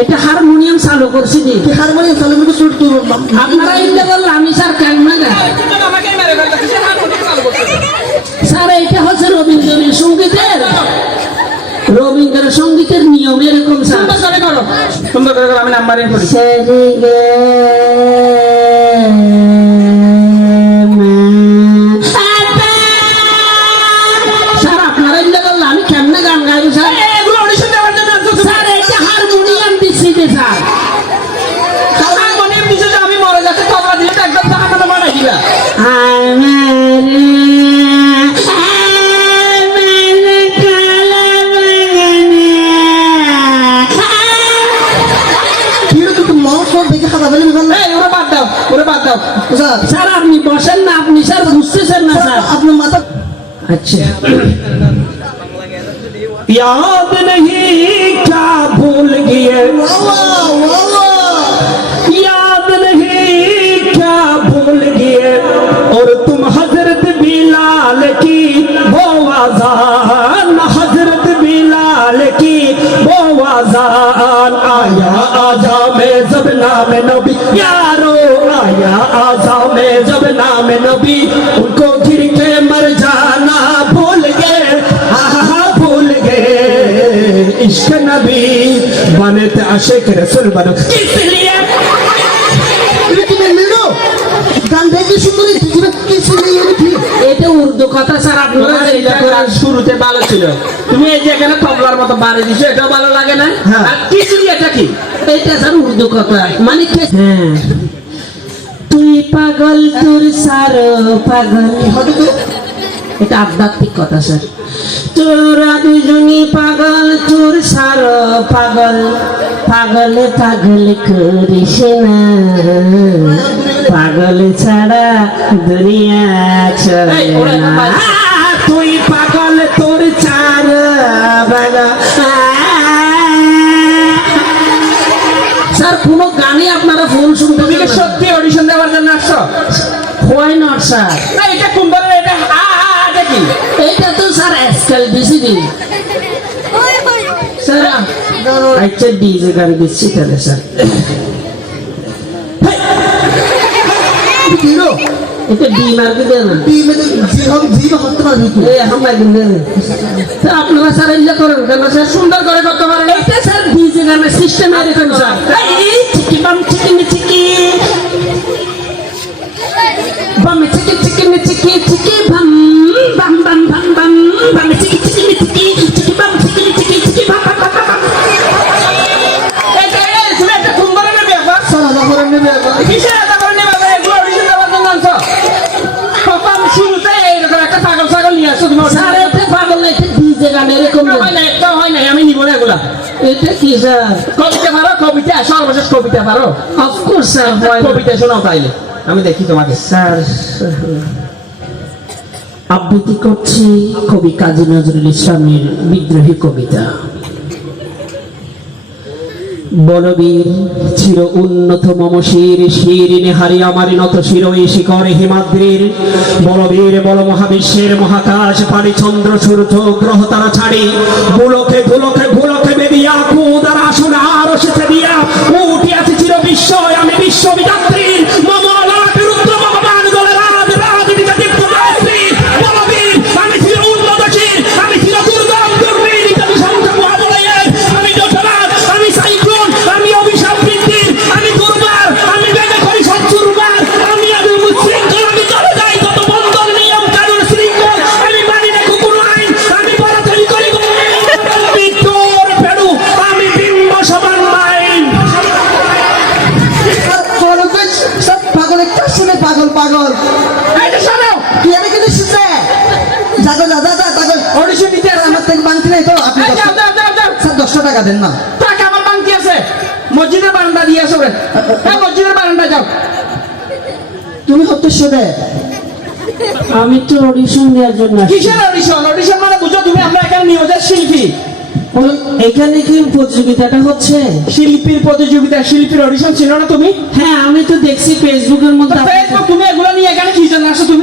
এটা হারমোনিয়াম চালু করছি দি কি হারমোনিয়াম চালু করে শুট করব? আপনারা বললে আমি স্যার কেন না? স্যার এটা হচ্ছে রবীন্দ্রের সঙ্গীতের। রবীন্দ্র সঙ্গীতের নিয়ম এরকম স্যার সুন্দর করে করো। সুন্দর করে করো আমি নাম্বারিং করি। স্যার স্যার আপনি বসেন না আপনি স্যার বুঝতেছেন না স্যার আপনার মাথা আচ্ছা याद नहीं क्या भूल गए বাবা বাবা याद नहीं क्या भूल गए और तुम हजरत बिलाल की वो आजान नबी बने थे आशिक रसूल बनो किस लिए তুমি কি মেলো গান দেখে সুন্দরী তুই কি শুনে এনে ঠিক এটা উর্দু কথা স্যার আপনারা যেটা করেন শুরুতে ভালো ছিল তুমি এই যে এখানে তবলার মতো বাড়ি দিছো এটাও ভালো লাগে না হ্যাঁ। আর খিচুড়ি এটা কি এটা স্যার উর্দু কথা মানে কি হ্যাঁ তুই পাগল তোর সার পাগল হয়তো তো এটা আধ্যাত্মিক কথা স্যার তোরা দুজনই পাগল তোর সার পাগল। পাগল পাগল করিস না। পাগল ছাড়া দুনিয়া চলে না। তুই পাগল তোর চার পাগল স্যার কোনো গানে আপনারা ফুল শুনতে তুমি সত্যি অডিশন দেওয়ার জন্য আসছো? Why not sir. না এটা ধরনের এটা? আ আ, আ, এটা কি? এইটা তো স্যার আজকাল বেশি দিন। ডিজে গান দিচ্ছি তাহলে স্যার। এটা ডি মার্কে দেন না। তুই মেলে জি হম জি বা হতে পারবি তুই এই আমার দিন দেন আপনারা স্যার এইটা করেন কেন? স্যার সুন্দর করে করতে পারে এটা স্যার ডিজে গানের সিস্টেম এরকম স্যার। এই চিকি বাম চিকি মি বাম চিকি চিকি মি এটা কি? স্যার কবিতা পারো কবিতা? সর্বশেষ কবিতা পারো? অফকোর্স স্যার কবিতা শোনাও তাইলে। আমি দেখি তোমাকে। স্যার আবৃত্তি করছি কবি কাজী নজরুল ইসলামের বিদ্রোহী কবিতা। বলবীর চির উন্নত মম শির শির নেহারি আমার নত শির এই শিখরে হিমাদ্রির। বলবীর বল মহাবিশ্বের মহাকাশ, পানি, চন্দ্র, সূর্য, গ্রহ তারা ছাড়ি। ভুলকে ভুলকে ভুলকে বেদিয়া কুদার আসুন আর সেতে দিয়া। উঠিয়াছি চির বিস্ময় আমি বিশ্ব অডিশন দিতে আমার থেকে বাংতি নাই তো আপনি এই যাও যাও যাও যাও। স্যার দশটা টাকা দেন না। টাকা আমার বাংতি আছে। মসজিদের বারান্দা দিয়ে আসো হ্যাঁ মসজিদের বারান্দা যাও। তুমি আমি তো অডিশন দেওয়ার জন্য কিসের অডিশন অডিশন মানে বুঝো তুমি আমরা এখানে নিয়োগের শিল্পী। এখানে কি প্রতিযোগিতাটা হচ্ছে? শিল্পীর প্রতিযোগিতা শিল্পীর অডিশন ছিল না তুমি? হ্যাঁ আমি তো দেখছি ফেসবুকের মধ্যে ফেসবুক তুমি এগুলো নিয়ে এখানে কি জন্য আসো? তুমি